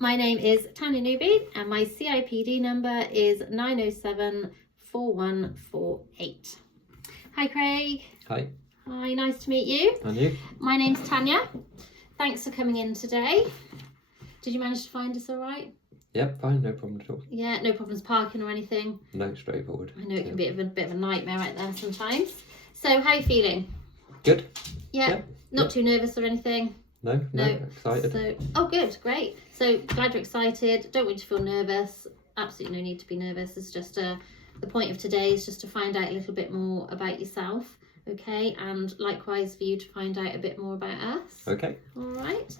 My name is Tanya Newby and my CIPD number is 9074148. Hi Craig. Hi. Hi, nice to meet you. And you? My name's Tanya. Thanks for coming in today. Did you manage to find us all right? Yep, fine, no problem at all. Yeah, no problems parking or anything? No, straightforward. I know it can be a bit of a nightmare right there sometimes. So how are you feeling? Good? Yeah, Yep. Not too nervous or anything? No, excited. Oh good, great. So glad you're excited. Don't want you to feel nervous. Absolutely no need to be nervous. It's just the point of today is just to find out a little bit more about yourself, okay? And likewise for you to find out a bit more about us. Okay. All right.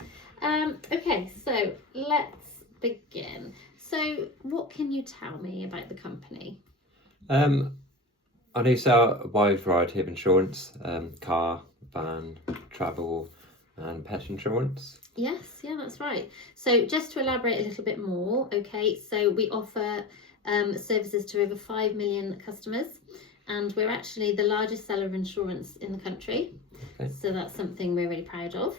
Okay, so let's begin. So what can you tell me about the company? I do sell a wide variety of insurance, car, van, travel and pet insurance. Yes, yeah, that's right. So just to elaborate a little bit more, okay, so we offer services to over 5 million customers, and we're actually the largest seller of insurance in the country. Okay. So that's something we're really proud of.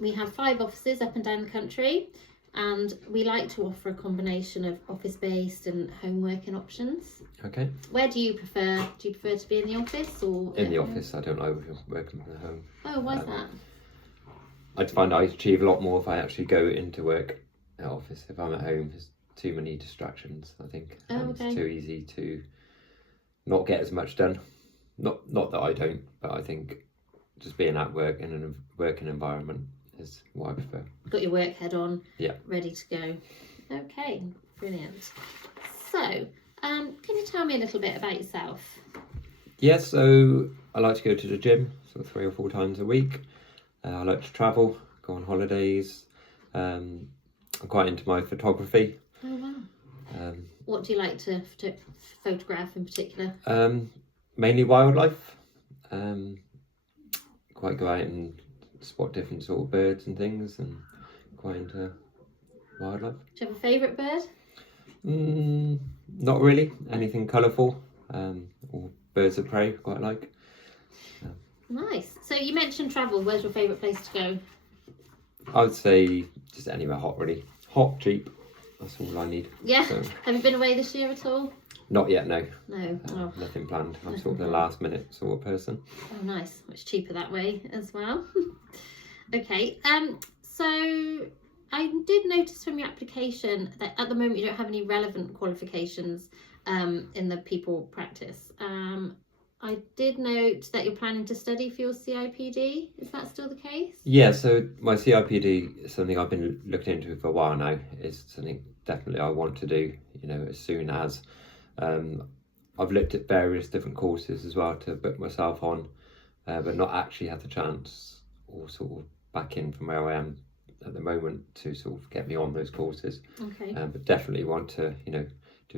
We have 5 offices up and down the country, and we like to offer a combination of office-based and home working options. Okay. Where do you prefer? Do you prefer to be in the office or in the office? I don't like working from home. Oh, why's that? I find I achieve a lot more if I actually go into work at office. If I'm at home, there's too many distractions, I think. Okay. It's too easy to not get as much done. Not that I don't, but I think just being at work in a working environment is what I prefer. Got your work head on. Yeah. Ready to go. Okay, brilliant. So, can you tell me a little bit about yourself? Yeah, so I like to go to the gym, sort of 3 or 4 times a week. I like to travel, go on holidays. I'm quite into my photography. Oh wow. What do you like to photograph in particular? Mainly wildlife. Quite go out and spot different sort of birds and things, and quite into wildlife. Do you have a favourite bird? Not really. Anything colourful, or birds of prey, quite like. Nice. So you mentioned travel. Where's your favourite place to go? I would say just anywhere hot, really. Hot, cheap. That's all I need. Yeah. So, Have you been away this year at all? not yet, no. No. Oh. Nothing planned. I'm sort of the last minute sort of person. Oh, nice. Much cheaper that way as well. Okay. So I did notice from your application that at the moment you don't have any relevant qualifications in the people practice. I did note that you're planning to study for your CIPD. Is that still the case? Yeah, so my CIPD is something I've been looking into for a while now. It's something definitely I want to do, as soon as. I've looked at various different courses as well to book myself on, but not actually had the chance or sort of back in from where I am at the moment to sort of get me on those courses. Okay. But definitely want to, do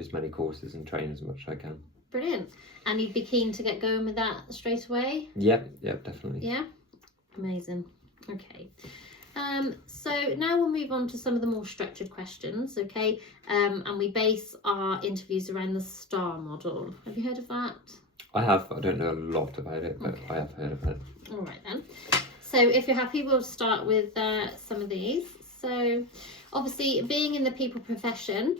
as many courses and train as much as I can. Brilliant. And you'd be keen to get going with that straight away? Yep, definitely. Yeah? Amazing. Okay. So now we'll move on to some of the more structured questions, okay? And we base our interviews around the STAR model. Have you heard of that? I have. I don't know a lot about it, but Okay. I have heard of it. All right then. So if you're happy, we'll start with some of these. So obviously being in the people profession,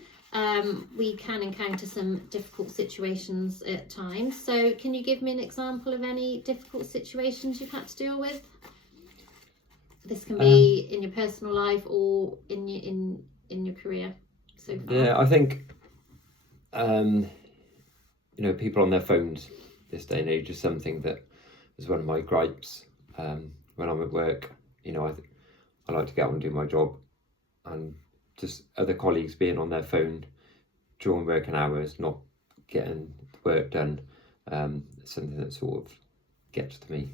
we can encounter some difficult situations at times. So can you give me an example of any difficult situations you've had to deal with? This can be in your personal life or in your career so far. Yeah, I think people on their phones this day and age is something that is one of my gripes. When I'm at work, I like to get on and do my job, and just other colleagues being on their phone during working hours, not getting work done, something that sort of gets to me.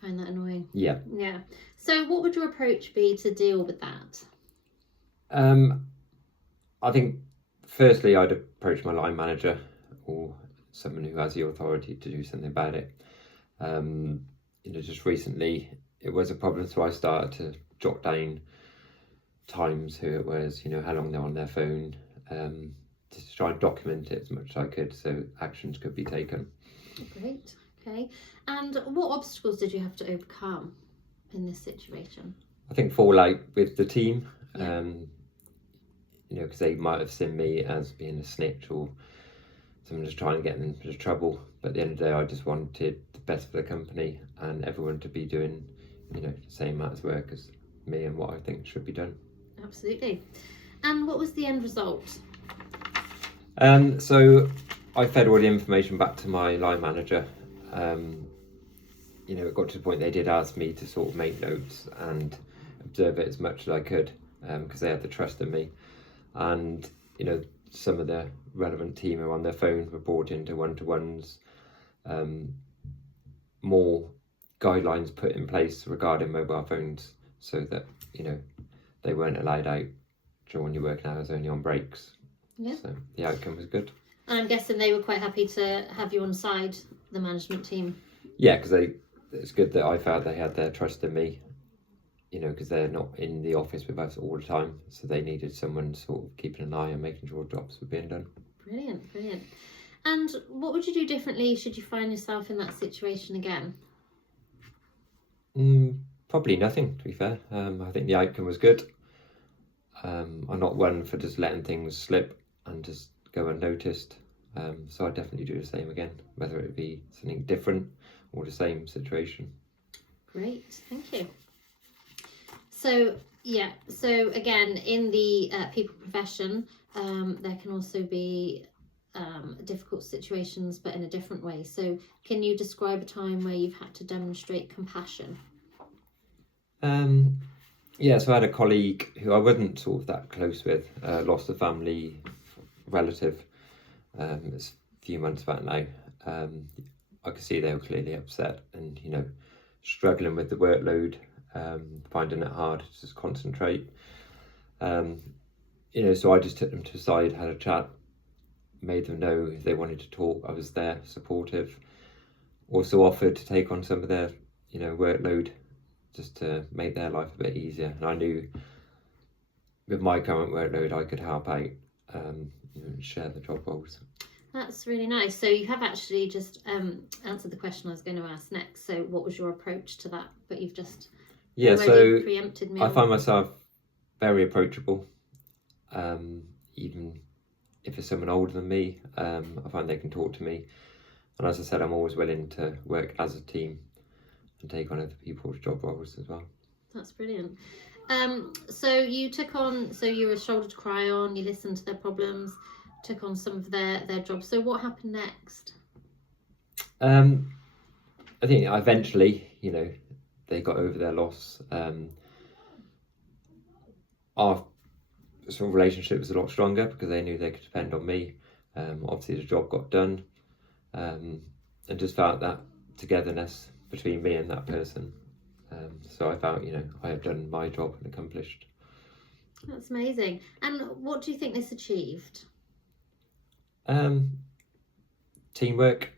Find that annoying. Yeah. Yeah. So what would your approach be to deal with that? I think firstly I'd approach my line manager or someone who has the authority to do something about it. Just recently it was a problem, so I started to jot down times, who it was, how long they're on their phone, just to try and document it as much as I could so actions could be taken. Great. Okay. And what obstacles did you have to overcome in this situation? I think, fallout with the team. Yeah. Because they might have seen me as being a snitch or someone just trying to get them into trouble. But at the end of the day, I just wanted the best for the company and everyone to be doing, the same amount of work as me and what I think should be done. Absolutely. And what was the end result? So I fed all the information back to my line manager. It got to the point they did ask me to sort of make notes and observe it as much as I could, because they had the trust in me. And some of the relevant team who were on their phone were brought into one-to-ones, more guidelines put in place regarding mobile phones, so that they weren't allowed out during your working hours, only on breaks. Yeah. So the outcome was good. And I'm guessing they were quite happy to have you on side, the management team. Yeah, because it's good that I felt they had their trust in me, because they're not in the office with us all the time, so they needed someone sort of keeping an eye and making sure jobs were being done. Brilliant. And what would you do differently should you find yourself in that situation again? Probably nothing, to be fair. I think the outcome was good. I'm not one for just letting things slip and just go unnoticed. So I'd definitely do the same again, whether it be something different or the same situation. Great, thank you. So again, in the people profession, there can also be difficult situations, but in a different way. So can you describe a time where you've had to demonstrate compassion? So I had a colleague who I wasn't sort of that close with, lost a family relative. It's a few months back now. I could see they were clearly upset and, struggling with the workload, finding it hard to just concentrate. So I just took them to the side, had a chat, made them know if they wanted to talk, I was there, supportive. Also offered to take on some of their, workload, just to make their life a bit easier. And I knew with my current workload, I could help out, share the job roles. That's really nice. So you have actually just answered the question I was going to ask next. So what was your approach to that? But you've just preempted me. I find myself very approachable. Even if it's someone older than me, I find they can talk to me. And as I said, I'm always willing to work as a team and take on other people's job roles as well. That's brilliant. So you were a shoulder to cry on, you listened to their problems, took on some of their jobs. So what happened next? I think eventually, they got over their loss. Our sort of relationship was a lot stronger because they knew they could depend on me. Obviously the job got done, and just felt that togetherness between me and that person. So I felt, I have done my job and accomplished. That's amazing. And what do you think this achieved? Teamwork,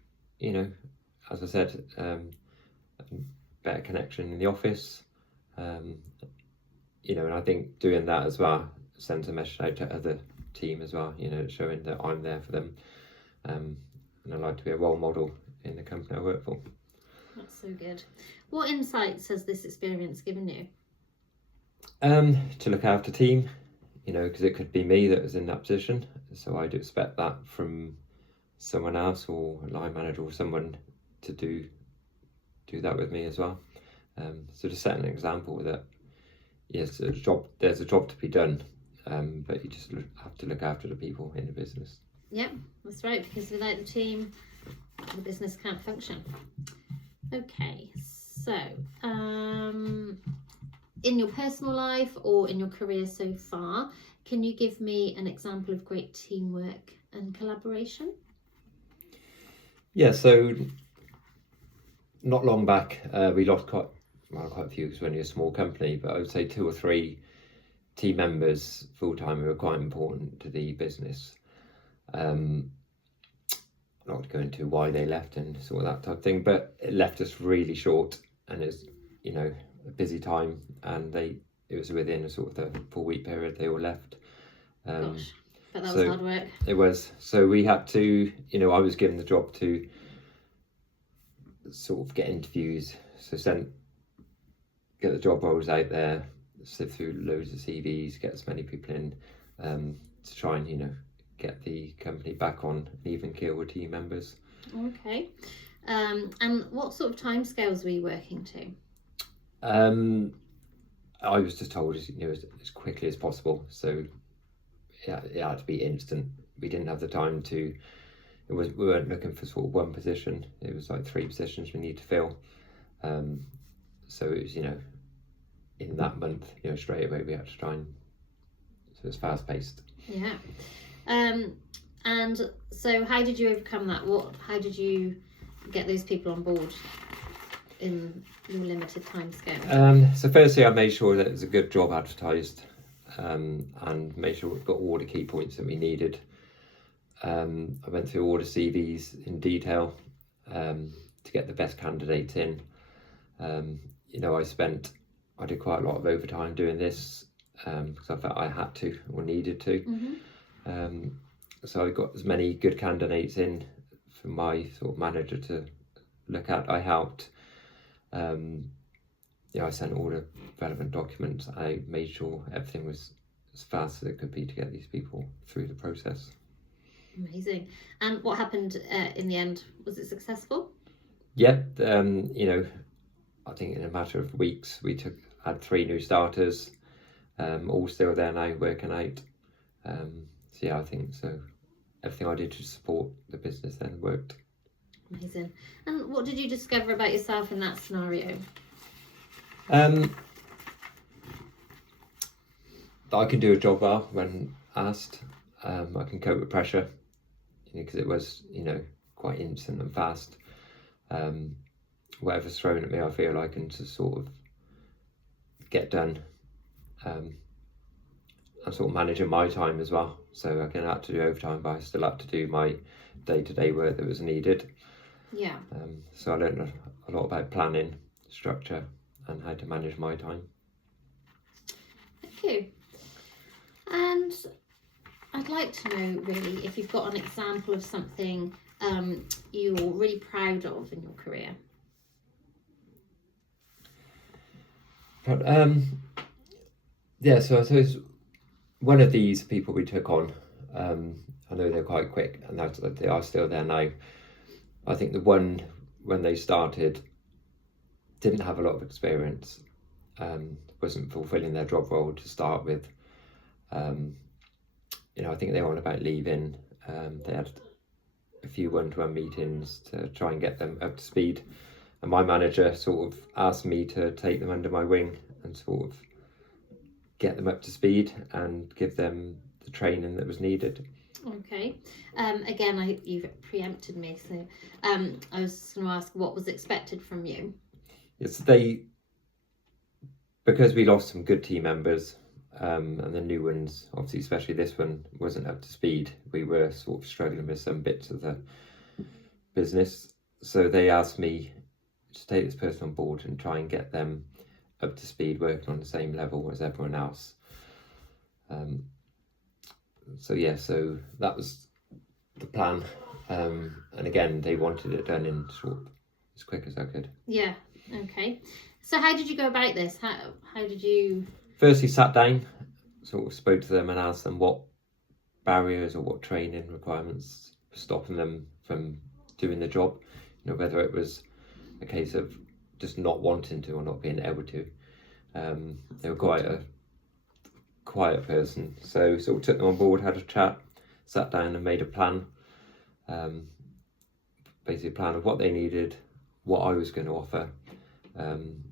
as I said, better connection in the office, and I think doing that as well sends a message out to other team as well, showing that I'm there for them, and I like to be a role model in the company I work for. That's so good. What insights has this experience given you? To look after team, because it could be me that was in that position, so I'd expect that from someone else or a line manager or someone to do that with me as well. So to set an example that yes, there's a job to be done, but you just have to look after the people in the business. Yep, that's right, because without the team, the business can't function. Okay, so in your personal life or in your career so far, can you give me an example of great teamwork and collaboration? Yeah, so not long back, we lost quite a few because we're only a small company, but I would say 2 or 3 team members full-time who were quite important to the business. I'm not going to go into why they left and sort of that type of thing, but it left us really short, and it's a busy time, and it was within a sort of the 4-week period they all left. Gosh, but that was hard work. It was. So we had to, I was given the job to sort of get interviews, so get the job roles out there, sift through loads of CVs, get as many people in, to try and, you know, get the company back on an even keel with team members. Okay. And what sort of timescales were you working to? I was just told, you know, as quickly as possible. So it had to be instant. We didn't have the time to. We weren't looking for sort of one position. It was like 3 positions we need to fill. So it was, you know, in that month, you know, straight away we had to try and. So it's fast paced. Yeah. And so how did you overcome that? How did you get those people on board in your limited time scale? So firstly, I made sure that it was a good job advertised, and made sure we've got all the key points that we needed. I went through all the CVs in detail, to get the best candidates in. You know, I did quite a lot of overtime doing this, because I felt I had to or needed to. Mm-hmm. So I got as many good candidates in for my sort of manager to look at. I helped. I sent all the relevant documents. I made sure everything was as fast as it could be to get these people through the process. Amazing. And what happened in the end? Was it successful? Yeah, you know, I think in a matter of weeks we had 3 new starters, all still there now working out. So yeah, I think so. Everything I did to support the business then worked. Amazing. And what did you discover about yourself in that scenario? That I can do a job well when asked. I can cope with pressure, because it was, you know, quite instant and fast. Whatever's thrown at me, I feel I can just sort of get done. I'm sort of managing my time as well, so I can have to do overtime, but I still have to do my day-to-day work that was needed. Yeah. So I learned a lot about planning, structure, and how to manage my time. Thank you. And I'd like to know, really, if you've got an example of something you're really proud of in your career. But yeah, so I suppose one of these people we took on, I know they're quite quick, and they are still there now. I think the one when they started didn't have a lot of experience, wasn't fulfilling their job role to start with. You know, I think they were on about leaving. They had a few one-to-one meetings to try and get them up to speed, and my manager sort of asked me to take them under my wing and sort of get them up to speed and give them the training that was needed. Okay. Again, you've preempted me, so I was going to ask what was expected from you. Yes, because we lost some good team members, and the new ones, obviously, especially this one, wasn't up to speed. We were sort of struggling with some bits of the business, so they asked me to take this person on board and try and get them up to speed, working on the same level as everyone else. So that was the plan, and again, they wanted it done in sort of as quick as I could. Yeah. Okay. So how did you go about this? How did you? Firstly, sat down, sort of spoke to them and asked them what barriers or what training requirements were stopping them from doing the job. You know, whether it was a case of just not wanting to or not being able to. They were quite a quiet person, so sort of took them on board, had a chat, sat down and made a plan. Basically a plan of what they needed, what I was going to offer, and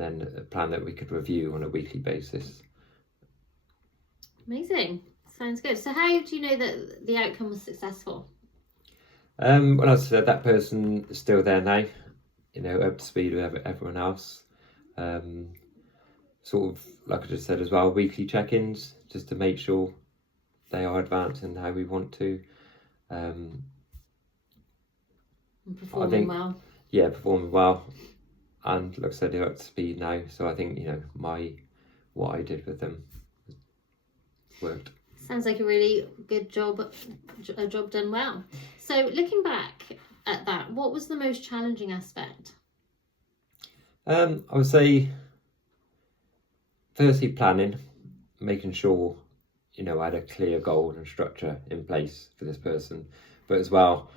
then a plan that we could review on a weekly basis. Amazing. Sounds good. So how do you know that the outcome was successful? Well, as I said, that person is still there now, you know, up to speed with everyone else. Sort of, like I just said as well, weekly check-ins, just to make sure they are advancing how we want to. Performing well. Yeah, performing well. And like I said, they're up to speed now. So I think, you know, what I did with them worked. Sounds like a really good job, a job done well. So looking back at that, what was the most challenging aspect? I would say firstly planning, making sure, you know, I had a clear goal and structure in place for this person, but as well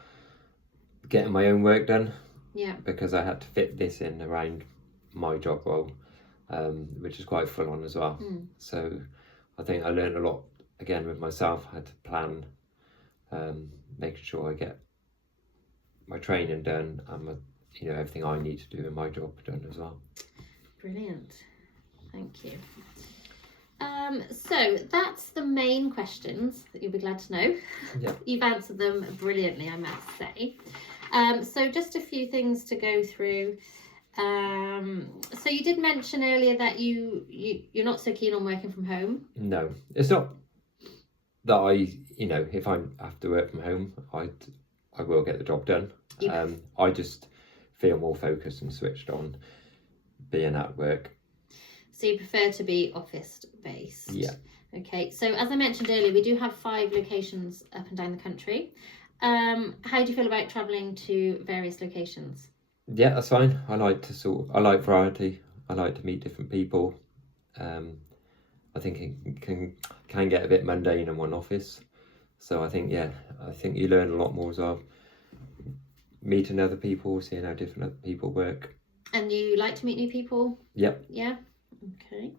getting my own work done. Yeah. Because I had to fit this in around my job role, which is quite full on as well. So I think I learned a lot again with myself. I had to plan, making sure I get my training done and my, you know, everything I need to do in my job done as well. Brilliant, thank you. So that's the main questions that you'll be glad to know. Yeah. You've answered them brilliantly, I must say. So just a few things to go through. So you did mention earlier that you're not so keen on working from home. No, it's not that I, you know, if I have to work from home, I will get the job done. Yeah. I just feel more focused and switched on being at work. So you prefer to be office based? Yeah. Okay, so as I mentioned earlier, we do have 5 locations up and down the country. How do you feel about travelling to various locations? Yeah, that's fine. I like variety. I like to meet different people. I think it can get a bit mundane in one office. So I think you learn a lot more as well. Meeting other people, seeing how different other people work. And you like to meet new people? Yep. Yeah. Okay.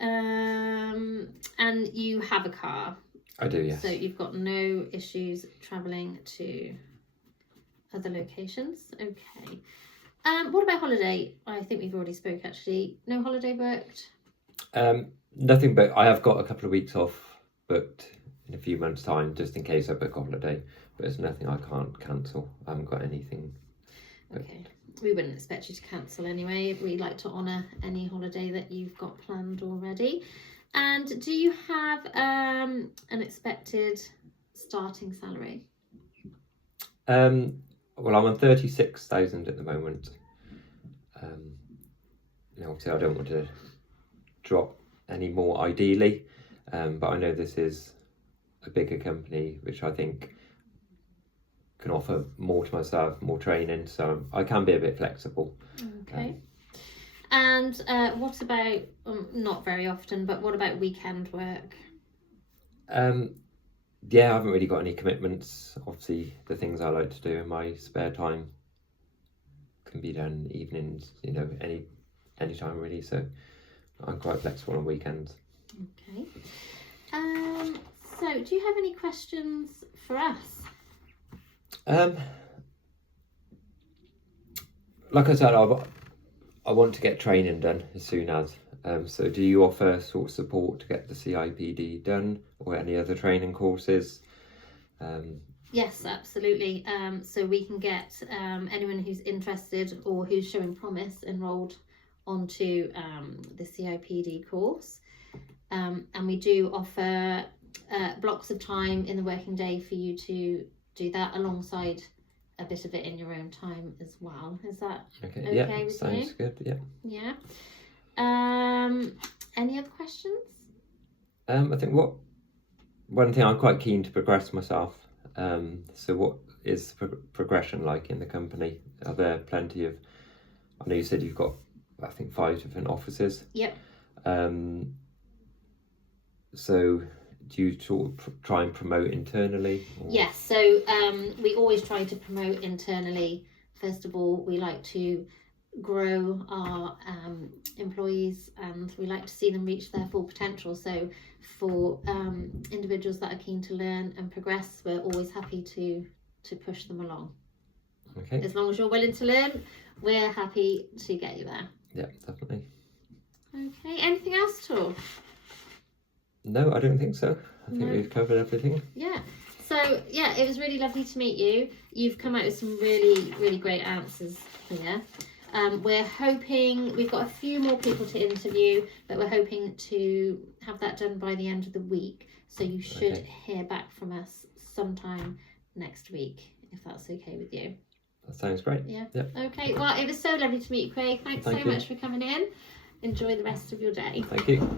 And you have a car? I do, yes. So you've got no issues travelling to other locations? Okay. What about holiday? I think we've already spoke actually. No holiday booked? Nothing, but I have got a couple of weeks off booked in a few months' time, just in case I book a holiday. But it's nothing I can't cancel. I haven't got anything booked. Okay. We wouldn't expect you to cancel anyway. We like to honour any holiday that you've got planned already. And do you have an expected starting salary? Well, I'm on 36,000 at the moment. You know, obviously I don't want to drop any more ideally, but I know this is a bigger company, which I think can offer more to myself, more training, so I can be a bit flexible. Okay. And what about, not very often, but what about weekend work? Yeah, I haven't really got any commitments. Obviously, the things I like to do in my spare time can be done evenings, you know, any time really. So I'm quite flexible on weekends. Okay. So do you have any questions for us? Like I said, I want to get training done as soon as. So do you offer sort of support to get the CIPD done or any other training courses? Yes, absolutely. So we can get anyone who's interested or who's showing promise enrolled onto the CIPD course. And we do offer blocks of time in the working day for you to do that alongside a bit of it in your own time as well. Is that okay Yeah, with sounds you? good. Yeah. Yeah. Any other questions? I think one thing I'm quite keen to progress myself. So what is progression like in the company? Are there plenty of? I know you said you've got, I think, 5 different offices. Yep. So do you try and promote internally? Or? Yes, so we always try to promote internally. First of all, we like to grow our employees and we like to see them reach their full potential. So for individuals that are keen to learn and progress, we're always happy to push them along. Okay. As long as you're willing to learn, we're happy to get you there. Yeah, definitely. Okay, anything else at all? No, I don't think so. I think No. we've covered everything. Yeah. So, yeah, it was really lovely to meet you. You've come out with some really, really great answers here. We're hoping, we've got a few more people to interview, but we're hoping to have that done by the end of the week. So you should hear back from us sometime next week, if that's okay with you. That sounds great. Yeah. Yep. Okay, well, it was so lovely to meet you, Craig. Thanks so much for coming in. Enjoy the rest of your day. Thank you.